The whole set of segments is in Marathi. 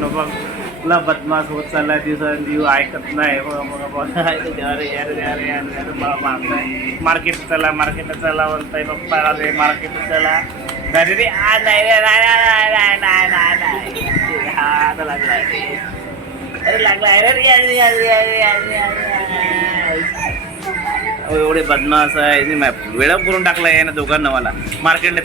बघ बदमाश होत चालला दिवसांदिवस ऐकत नाही. मार्केट चला मार्केटला चला म्हणताय पप्पा रे मार्केट चला घरी रे आज नाही रे नाही हा आता लागलाय अरे लागलाय एवढे बदमाश आहे. वेळा करून टाकला आहे ना दोघांना. मला मार्केटला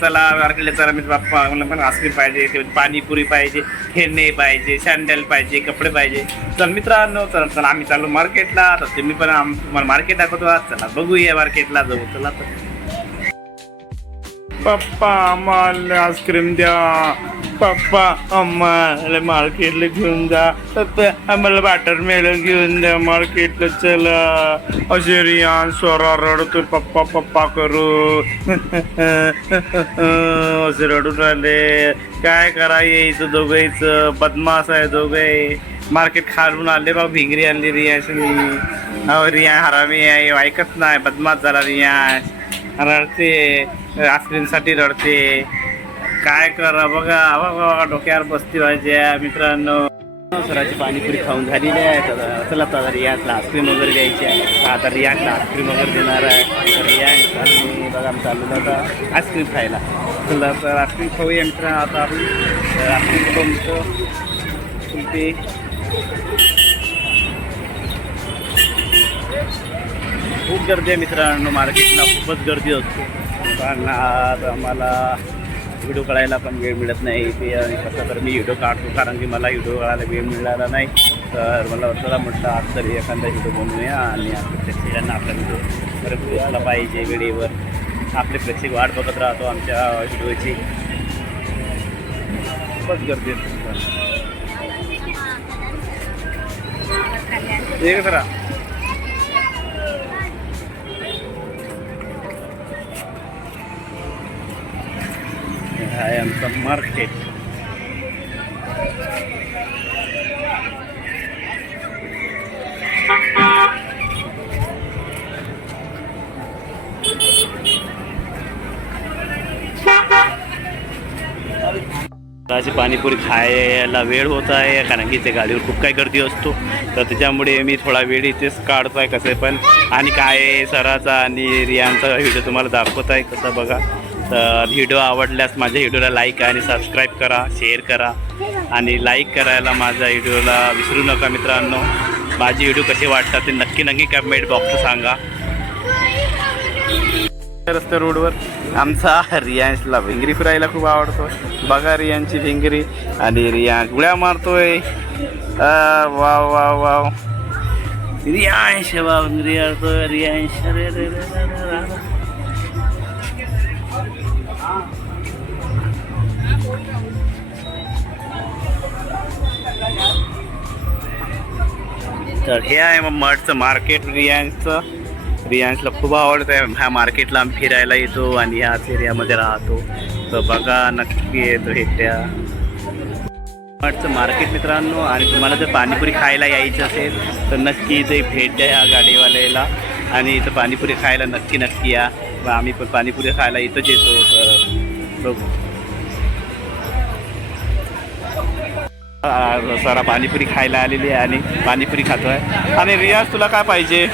चला मी बाप्पा मला पण आईस्क्रीम पाहिजे, पाणीपुरी पाहिजे, खेळणे पाहिजे, सँडल पाहिजे, कपडे पाहिजे. चल मित्रांनो चला आम्ही चाललो मार्केटला. तर तुम्ही पण तुम्हाला मार्केट दाखवतो आज. चला बघूया मार्केटला जाऊ. चला पप्पा आम्हाला आईस्क्रीम द्या, पप्पा आम्हाला मार्केटला घेऊन जा, पप्पा आम्हाला वॉटरमेलन घेऊन द्या मार्केटला चला. असे रियान स्वरा रडतो पप्पा पप्पा करू असे रडून राहिले. काय करा यायचं दोघांचं बदमाश आहे दोघे. मार्केट खालून आले बा भिंगरी आणली रियाशनी. रिया हरामी आहे ऐकत नाही बदमाश झाला. रियाश रडते आईस्क्रीमसाठी रडते. काय करा बघा बघा डोक्यावर बसती पाहिजे मित्रांनो. सराची पाणीपुरी खाऊन झालेली आहे. चला आता रियाजला आईस्क्रीम वगैरे द्यायची आहे. आता रियाजला आईस्क्रीम वगैरे देणार आहे. रियाज आणि बघा आम्ही चाललो आता आईस्क्रीम खायला. चला तर आईस्क्रीम खाऊया मित्रांनो. आता आपण आईस्क्रीम बनतो कुल्फी. खूप गर्दी आहे मित्रांनो मार्केटला. खूपच गर्दी असते पण आज आम्हाला व्हिडिओ काढायला पण वेळ मिळत नाही ते. आणि कसं तर मी व्हिडिओ काढतो कारण की मला व्हिडिओ काढायला वेळ मिळाला नाही. तर मला चला म्हटलं आज तरी एखादा व्हिडिओ बनवूया आणि आपल्या प्रेक्षकांना आपला व्हिडिओ बरं पोचला पाहिजे वेळेवर. आपले प्रेक्षक वाट बघत राहतो आमच्या व्हिडिओची. खूपच गर्दी असते. एक करा आहे आमचं मार्केट. पाणीपुरी खायला वेळ होत आहे कारण की ते गाडीवर खूप काही गर्दी असतो. तर त्याच्यामुळे मी थोडा वेळ इथेच काढतो आहे कसं पण. आणि काय सराचा आणि रियांचा व्हिडिओ तुम्हाला दाखवत आहे कसं बघा. तर व्हिडिओ आवडल्यास माझ्या व्हिडिओला लाईक आणि सबस्क्राईब करा, शेअर करा आणि लाईक करायला माझ्या व्हिडिओला विसरू नका मित्रांनो. माझे व्हिडिओ कसे वाटतात ते नक्की कमेंट बॉक्स सांगा. रस्त्या रोडवर आमचा रियांशला भिंगरी फिरायला खूप आवडतो. बघा रियांची भिंगरी आणि रियांश गुळ्या मारतोय. वाव वाव वाव रियांश वा भिंगरी मारतोय रियांश. तर हे आहे मग मठचं मार्केट रियांशचं. रियांशला खूप आवडतं आहे. ह्या मार्केटला आम्ही फिरायला येतो आणि ह्याच एरियामध्ये राहतो. तर बघा नक्की येतो हे त्या मठचं मार्केट मित्रांनो. आणि तुम्हाला जर पाणीपुरी खायला यायचं असेल तर नक्की इथे भेट द्या ह्या गाडीवाल्याला. आणि इथं पाणीपुरी खायला नक्की या. आम्ही पण पाणीपुरी खायला इथंच येतो. तर बघू सरा पाणीपुरी खायला आलेली आहे आणि पाणीपुरी खातो आहे. आणि रियाज तुला काय पाहिजे?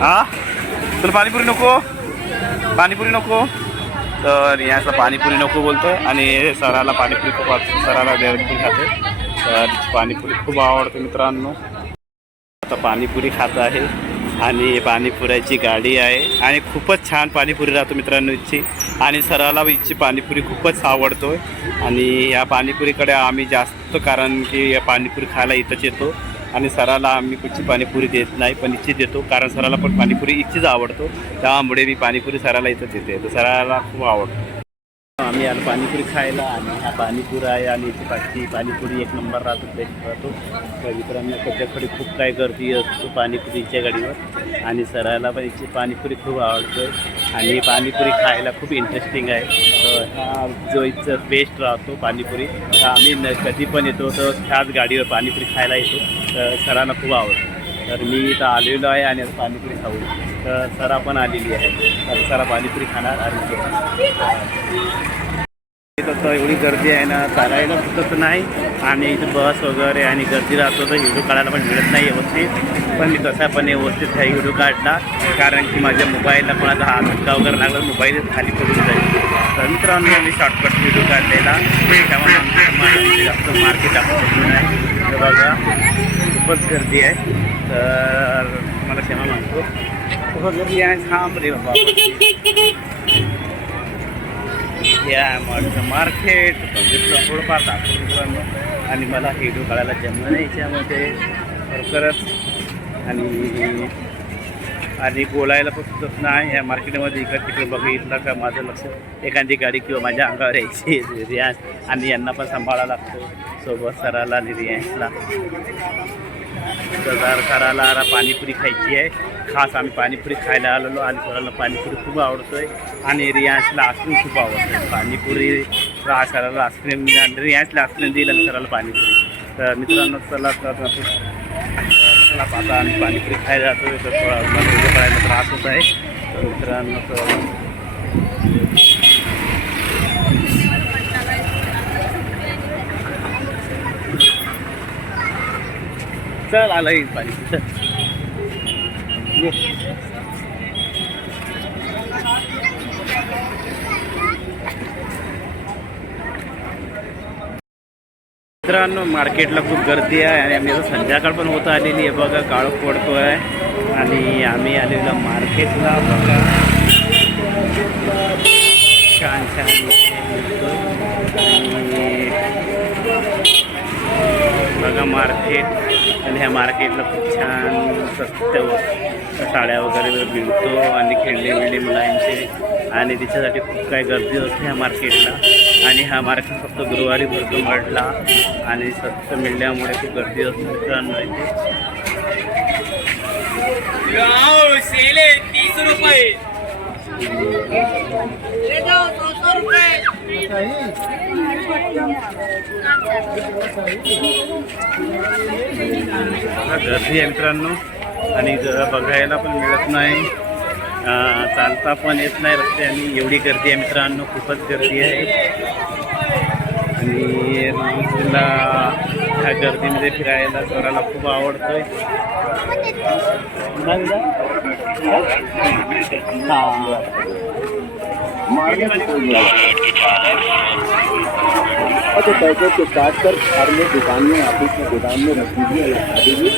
हां तुला पाणीपुरी नको? पाणीपुरी नको? तर रियाजला पाणीपुरी नको बोलतो आहे आणि सराला पाणीपुरी खूप आवडते. सराला पाणीपुरी खाते. तर पाणीपुरी खूप आवडते मित्रांनो. आता पाणीपुरी खात आहे आणि पाणीपुऱ्याची गाडी आहे आणि खूपच छान पाणीपुरी राहतो मित्रांनो इथची. आणि सराला इथची पाणीपुरी खूपच आवडतो आणि या पाणीपुरीकडे आम्ही जास्त कारण की या पाणीपुरी खायला इथंच येतो. आणि सराला आम्ही कुठची पाणीपुरी देत नाही पण इथची देतो कारण सराला पण पाणीपुरी इथचीच आवडतो. त्यामुळे मी पाणीपुरी सराला इथंच येते. तर सराला खूप आवडतो. आम्ही आलो पाणीपुरी खायला आणि हा पाणीपुरी आहे आणि इथे बाकी पाणीपुरी एक नंबर राहतो, बेस्ट राहतो. तर मित्रांनो त्याच्याकडे खूप काय गर्दी असतो पाणीपुरीच्या गाडीवर आणि सरायला पण इथे पाणीपुरी खूप आवडतो आणि पाणीपुरी खायला खूप इंटरेस्टिंग आहे. तर हा जो इथं बेस्ट राहतो पाणीपुरी. तर आम्ही कधी पण येतो तर ह्याच गाडीवर पाणीपुरी खायला येतो. तर सरांना खूप आवडतं. तर मी इथं आलेलो आहे आणि पाणीपुरी खाऊ. तर सरा पण आलेली आहे. तर सरा पाणीपुरी खाणार आणि तर एवढी गर्दी आहे ना, चालायला फुटत नाही. आणि इथं बस वगैरे आणि गर्दी राहतो तर व्हिडिओ काढायला पण मिळत नाही व्यवस्थित. पण मी कसा पण व्यवस्थित हा व्हिडिओ काढला, कारण की माझ्या मोबाईलला कोणाचा हात धक्का वगैरे लागला, मोबाईल खाली पडून जाईल. तर मित्रांनो मी शॉर्टकट व्हिडिओ काढलेला, त्यामुळे मला जास्त मार्केट दाखवत नाही. तर बघा खूपच गर्दी आहे, तर मला क्षमा मागतो. खूप गर्दी आहे. थांब रे बाबा. या मार्केट बघितलं थोडंफार दाखवतो मित्रांनो. आणि मला व्हिडिओ काढायला जमलं नाही याच्यामध्ये खरोखरच. आणि बोलायला पण सुचत नाही या मार्केटमध्ये. इकडे तिकडे बघितलं का माझं लक्ष एखादी गाडी किंवा माझ्या अंगावर यायची रियांश, आणि यांना पण सांभाळायला लागतो सोबत सराला आणि रियांशला. तर सराला पाणीपुरी खायची आहे. खास आम्ही पाणीपुरी खायला आलेलो आणि सराला पाणीपुरी खूप आवडतोय आणि रियांशला आईस्क्रीम खूप आवडतं. पाणीपुरी सराला आईस्क्रीम, रियांशला आईस्क्रीम देईल आणि सराला पाणीपुरी. तर मित्रांनो चला आता आम्ही पाणीपुरी खायला जातो. तर थोडा मला व्हिडिओ करायला त्रास होत आहे. तर मित्रांनो चल आलं येईल पाणीपुरी. मित्रांनो मार्केटला खूप गर्दी आहे आणि आम्ही आता संध्याकाळ पण होत आलेली आहे. बघा काळोख पडतो आहे आणि आम्ही आलेलो मार्केटला. बघा छान छान बघा मार्केट. आणि ह्या मार्केटला खूप छान स्वस्त साड्या वगैरे मिळतो आणि खेळणे बिळणे मुलांचे. आणि तिच्यासाठी खूप काही गर्दी असते ह्या मार्केटला. आणि हा मार्केट फक्त गुरुवारी भरतो म्हटला आणि स्वस्त मिळण्यामुळे खूप गर्दी असते मित्रांनो इथे. 30 रुपये. गर्दी आहे मित्रांनो आणि बघायला पण मिळत नाही, चालता पण येत नाही रस्त्याने, एवढी गर्दी आहे मित्रांनो. खूपच गर्दी आहे आणि तुला ह्या गर्दीमध्ये फिरायला स्वराला खूप आवडतोय. अच्छा पैकेट को काट कर घर में दुकान में ऑफिस में गोदाम में रख दीजिए, रखा दीजिए.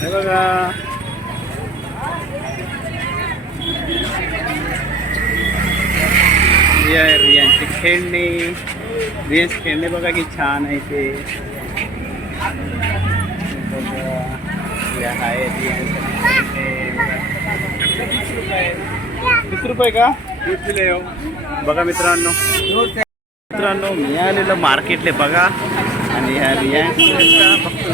हे बघा रियांचे खेळणे. रियांचे खेळणे बघा की छान आहे ते. आहे 20 रुपये का बघा मित्रांनो. मित्रांनो मी आलेलो मार्केटले बघा आणि ह्या रियांचा फक्त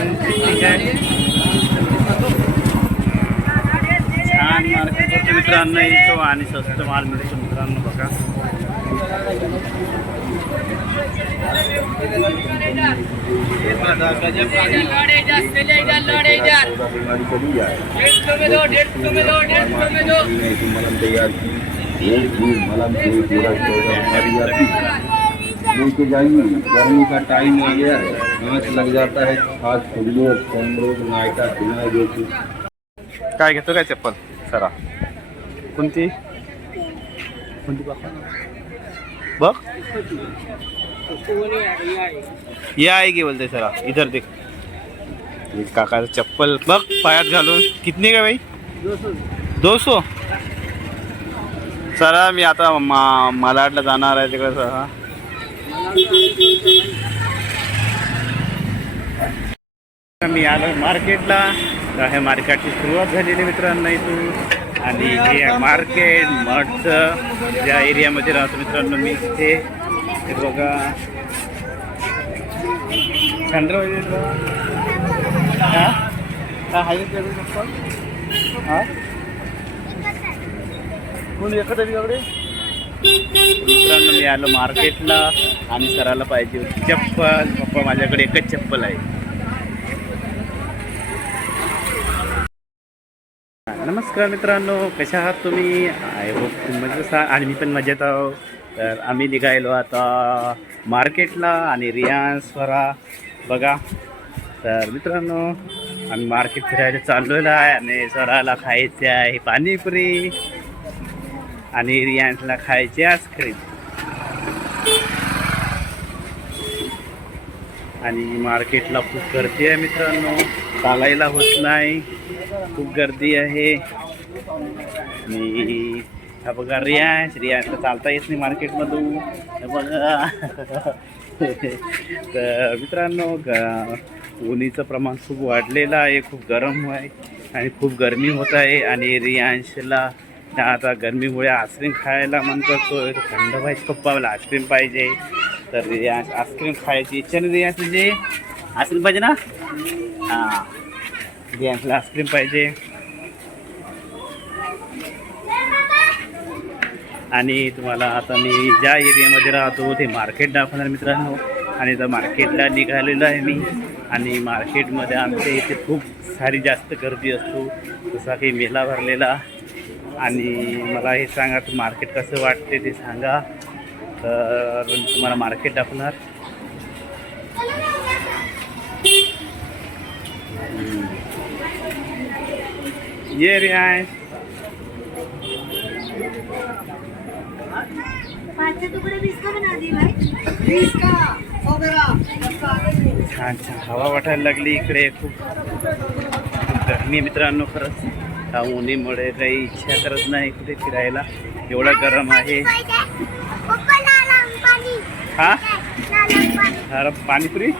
छान मार्केट होतं मित्रांनो येतो आणि स्वस्त माल मिळतो मित्रांनो बघा. लेके जाइए, गर्मी का टाइम आ गया है, आँच लग जाता है, खास फुल्लो कमरो नायका खुला जो कि. काय घेतो काय चप्पल सरा? कोणती बघ ये आएगी बोलते सरा. इधर देख काकाचं चप्पल बघ पायात घालून. कितनी का भाई? 200. सरा मी आता मालाडला जाणार आहे तिकडे सरा. मी आलो मार्केटला. हे मार्केटची सुरुवात झालेली मित्रांनो इथून. आणि हे मार्केट मठचं ज्या एरियामध्ये राहतो मित्रांनो मी तिथे. हे बघा चंद्र हा काय आहे त्याकडे चप्पल? हा कोण एकच आहे तिकडे? मित्रांनो मी आलो मार्केटला आणि सराला पाहिजे होती चप्पल. पप्पा माझ्याकडे एकच चप्पल आहे. नमस्कार मित्रांनो, कशा आहात तुम्ही? आय होप तुम्ही मजेत असाल आणि मी पण मजेत आहो. तर आम्ही निघायलो आता मार्केटला आणि रियान स्वरा बघा. तर मित्रांनो आम्ही मार्केट फिरायला चाललेलो आहे आणि स्वराला खायचे आहे पाणीपुरी आणि रियान्सला खायचे आईस्क्रीम. आणि मार्केटला खूप गर्दी आहे मित्रांनो, चालायला होत नाही, खूप गर्दी आहे. आणि हा बघा रियान्सला चालता येत नाही मार्केटमधून बघा. तर मित्रांनो उन्हाचं प्रमाण खूप वाढलेलं आहे, खूप गरम आहे आणि खूप गरमी होत आहे. आणि रियान्सला आता गरमीमुळे आईस्क्रीम खायला मन करतोय. थंड व्हायचं पप्पा मला आईस्क्रीम पाहिजे. तर रियान्स आईस्क्रीम खायची इच्छा नाही. रियान्स म्हणजे आईस्क्रीम पाहिजे ना? हां रियान्सला आईस्क्रीम पाहिजे. आणि तुम्हाला आता मी ज्या एरियामध्ये राहतो ते मार्केट दाखवणार मित्रांनो. आणि तर मार्केटला निघालेलो आहे मी. आणि मार्केटमध्ये आमच्या इथे खूप सारी जास्त गर्दी असतो, जसा की मेला भरलेला. आणि मला हे सांगा की मार्केट कसं वाटते ते सांगा. तर तुम्हाला मार्केट दाखवणार. ये रियान्स छान छान हवा वाटायला लागली इकडे. खूप गरमी मित्रांनो खरंच. त्या उन्हामुळे काही इच्छा करत नाही कुठे फिरायला, एवढा गरम आहे. हा अरे पाणीपुरी